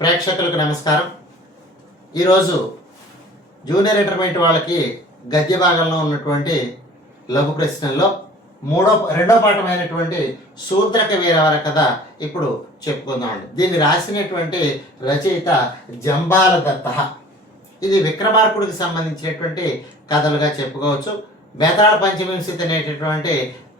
ప్రేక్షకులకు నమస్కారం. ఈరోజు జూనియర్ ఇంటర్మీడియట్ వాళ్ళకి గద్య భాగంలో ఉన్నటువంటి లఘు ప్రశ్నల్లో మూడో రెండో పాఠమైనటువంటి శూద్రక వీరవర కథ ఇప్పుడు చెప్పుకుందామండి దీన్ని రాసినటువంటి రచయిత జంబాల దత్త. ఇది విక్రమార్కుడికి సంబంధించినటువంటి కథలుగా చెప్పుకోవచ్చు. బేతాళ పంచవింశతి అనేటటువంటి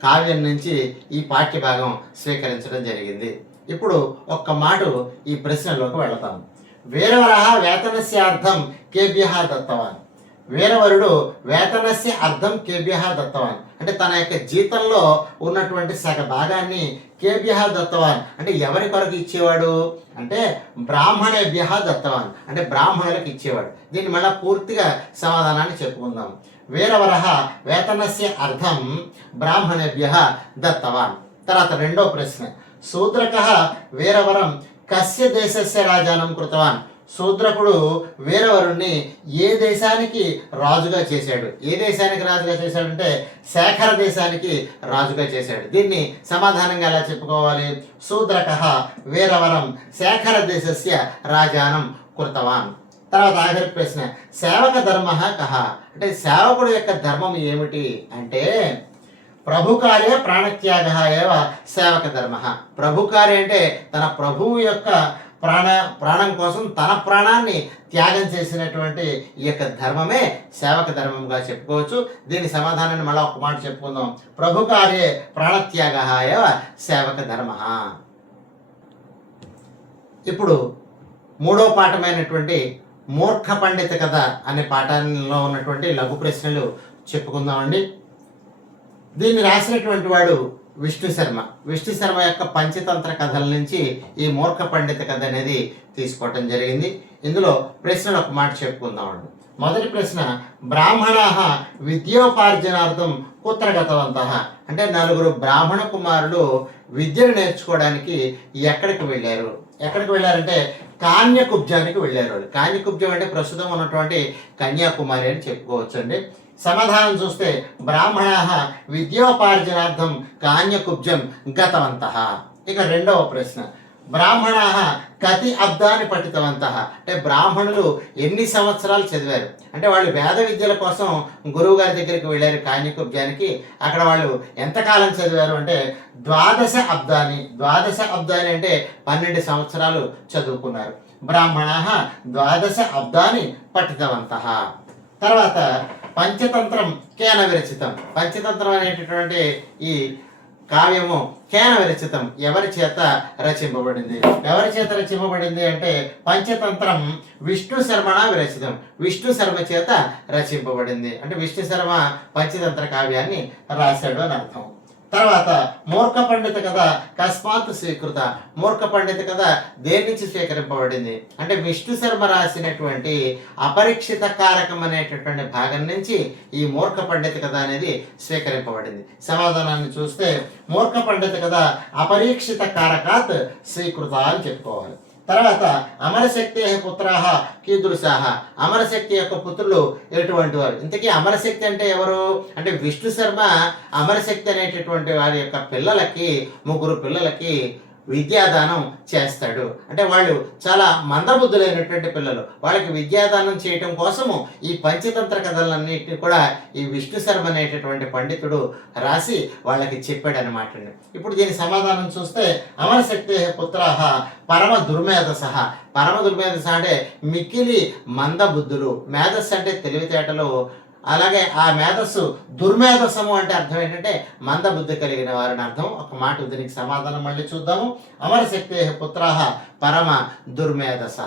కావ్యం నుంచి ఈ పాఠ్య భాగం స్వీకరించడం జరిగింది. ఇప్పుడు ఒక్క మాట ఈ ప్రశ్నలోకి వెళతాం. వీరవర వేతనస్య అర్థం కేభ్య దత్తవాన్. వీరవరుడు వేతనస్య అర్థం కేభ్య దత్తవాన్. అంటే తన యొక్క జీతంలో ఉన్నటువంటి సగ భాగాన్ని కేభ్య దత్తవాన్. అంటే ఎవరి కొరకు ఇచ్చేవాడు? అంటే బ్రాహ్మణేభ్య దత్తవాన్. అంటే బ్రాహ్మణులకు ఇచ్చేవాడు. దీన్ని మళ్ళీ పూర్తిగా సమాధానాన్ని చెప్పుకుందాం. వీరవర వేతనస్య అర్థం బ్రాహ్మణేభ్య దత్తవాన్. తర్వాత రెండో ప్రశ్న. శూద్రక వీరవరం కస్య దేశస్య రాజానం కృతవాన్. శూద్రకుడు వీరవరుణ్ణి ఏ దేశానికి రాజుగా చేశాడు? ఏ దేశానికి రాజుగా చేశాడంటే శేఖర దేశానికి రాజుగా చేశాడు. దీన్ని సమాధానంగా ఎలా చెప్పుకోవాలి? శూద్రక వీరవరం శేఖర దేశస్య రాజానం కృతవాన్. తర్వాత ఆఖరి ప్రశ్న. సేవక ధర్మ కహ అంటే సేవకుడు యొక్క ధర్మం ఏమిటి? అంటే ప్రభుకార్య ప్రాణత్యాగ ఏవ సేవక ధర్మ ప్రభుకార్య అంటే తన ప్రభువు యొక్క ప్రాణ ప్రాణం కోసం తన ప్రాణాన్ని త్యాగం చేసినటువంటి ఈ యొక్క ధర్మమే సేవక ధర్మంగా చెప్పుకోవచ్చు. దీని సమాధానాన్ని మళ్ళీ ఒక మాట చెప్పుకుందాం. ప్రభుకార్యే ప్రాణత్యాగ ఏవ సేవక ధర్మ ఇప్పుడు మూడో పాఠమైనటువంటి మూర్ఖ పండిత కథ అనే పాఠంలో ఉన్నటువంటి లఘు ప్రశ్నలు చెప్పుకుందామండి. దీన్ని రాసినటువంటి వాడు విష్ణు శర్మ. విష్ణు శర్మ యొక్క పంచతంత్ర కథల నుంచి ఈ మూర్ఖ పండిత కథ అనేది తీసుకోవటం జరిగింది. ఇందులో ప్రశ్నలు ఒక మాట చెప్పుకుందామండి మొదటి ప్రశ్న బ్రాహ్మణా విద్యోపార్జనార్థం కుత్ర గతవంత అంటే నలుగురు బ్రాహ్మణ కుమారులు విద్యను నేర్చుకోవడానికి ఎక్కడికి వెళ్ళారు? ఎక్కడికి వెళ్ళారంటే కాన్యకుబ్జానికి వెళ్ళారు వాళ్ళు. కాన్యకుబ్జం అంటే ప్రస్తుతం ఉన్నటువంటి కన్యాకుమారి అని చెప్పుకోవచ్చండి. సమాధానం చూస్తే బ్రాహ్మణ విద్యోపార్జనార్థం కాన్యకుబ్జం గతవంత. ఇక రెండవ ప్రశ్న. బ్రాహ్మణ కతి అబ్దాన్ని పఠితవంత. అంటే బ్రాహ్మణులు ఎన్ని సంవత్సరాలు చదివారు? అంటే వాళ్ళు వేద విద్యల కోసం గురువు గారి దగ్గరికి వెళ్ళారు కాన్యకుబ్జానికి. అక్కడ వాళ్ళు ఎంతకాలం చదివారు అంటే ద్వాదశ అబ్దాని. ద్వాదశ అబ్దాని అంటే పన్నెండు సంవత్సరాలు చదువుకున్నారు. బ్రాహ్మణ ద్వాదశ అబ్దాని పఠితవంత. తర్వాత పంచతంత్రం కేన విరచితం. పంచతంత్రం అనేటటువంటి ఈ కావ్యము కేన విరచితం. ఎవరి చేత రచింపబడింది? ఎవరి చేత రచింపబడింది అంటే పంచతంత్రం విష్ణు శర్మణ విరచితం. విష్ణు శర్మ చేత రచింపబడింది. అంటే విష్ణు శర్మ పంచతంత్ర కావ్యాన్ని రాశాడు అని అర్థం. తర్వాత మూర్ఖ పండిత కథ కస్మాత్ స్వీకృత. మూర్ఖ పండిత కథ దేని నుంచి స్వీకరింపబడింది? అంటే విష్ణు శర్మ రాసినటువంటి అపరీక్షిత కారకం అనేటటువంటి భాగం నుంచి ఈ మూర్ఖ పండిత కథ అనేది స్వీకరింపబడింది. సమాధానాన్ని చూస్తే మూర్ఖ పండిత కథ అపరీక్షిత కారకాత్ స్వీకృత అని చెప్పుకోవాలి. తర్వాత అమరశక్తి పుత్రాహ కీదృశాహ అమరశక్తి యొక్క పుత్రులు ఎటువంటి వారు? ఇంతకీ అమరశక్తి అంటే ఎవరు? అంటే విష్ణు శర్మ అమరశక్తి అనేటటువంటి వారి యొక్క పిల్లలకి ముగ్గురు పిల్లలకి విద్యాదానం చేస్తాడు. అంటే వాళ్ళు చాలా మందబుద్ధులైనటువంటి పిల్లలు. వాళ్ళకి విద్యాదానం చేయటం కోసము ఈ పంచతంత్ర కథలన్నింటినీ కూడా ఈ విష్ణు శర్మ అనేటటువంటి పండితుడు రాసి వాళ్ళకి చెప్పాడు అనమాట ఇప్పుడు దీని సమాధానం చూస్తే అమరశక్తి పుత్రాహ పరమ దుర్మేధస. పరమ దుర్మేధస అంటే మిక్కిలి మందబుద్ధులు. మేధస్సు అంటే తెలివితేటలు అలాగే ఆ మేధస్సు దుర్మేధస్సము అంటే అర్థం ఏంటంటే మందబుద్ధి కలిగిన వారిని అర్థం. ఒక మాట దీనికి సమాధానం మళ్ళీ చూద్దాము. అమరశక్తి పుత్రాహ పరమ దుర్మేధస